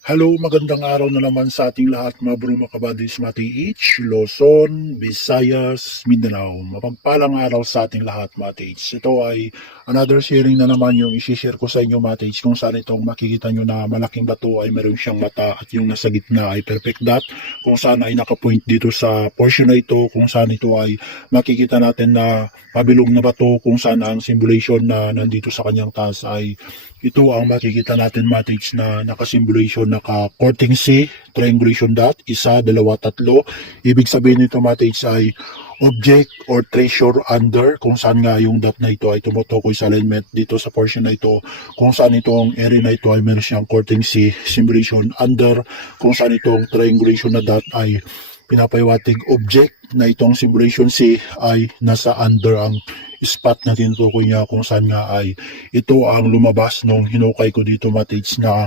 Hello, magandang araw na naman sa ating lahat mga bro, mga kabadis, mga TH, Luzon, Visayas, Mindanao. Mapagpalang araw sa ating lahat mga TH. Ito ay another sharing na naman yung isi-share ko sa inyo mga TH, kung saan itong makikita nyo na malaking bato ay meron siyang mata at yung nasa gitna ay perfect dot. Kung saan ay nakapoint dito sa portion na ito, kung saan ito ay makikita natin na pabilog na bato, kung saan ang simulation na nandito sa kanyang taas ay ito ang makikita natin matrix na naka-simulation, naka-courting C, triangulation dot, isa, dalawa, tatlo. Ibig sabihin nito matrix ay object or treasure under, kung saan nga yung dot na ito ay tumutukoy sa alignment dito sa portion na ito, kung saan itong area na ito ay meron siyang courting C, simulation under, kung saan itong triangulation na dot ay pinapahiwatig object na itong simulation C ay nasa under ang spot na tinutukoy niya, kung saan nga ay ito ang lumabas nung hinukay ko dito matage na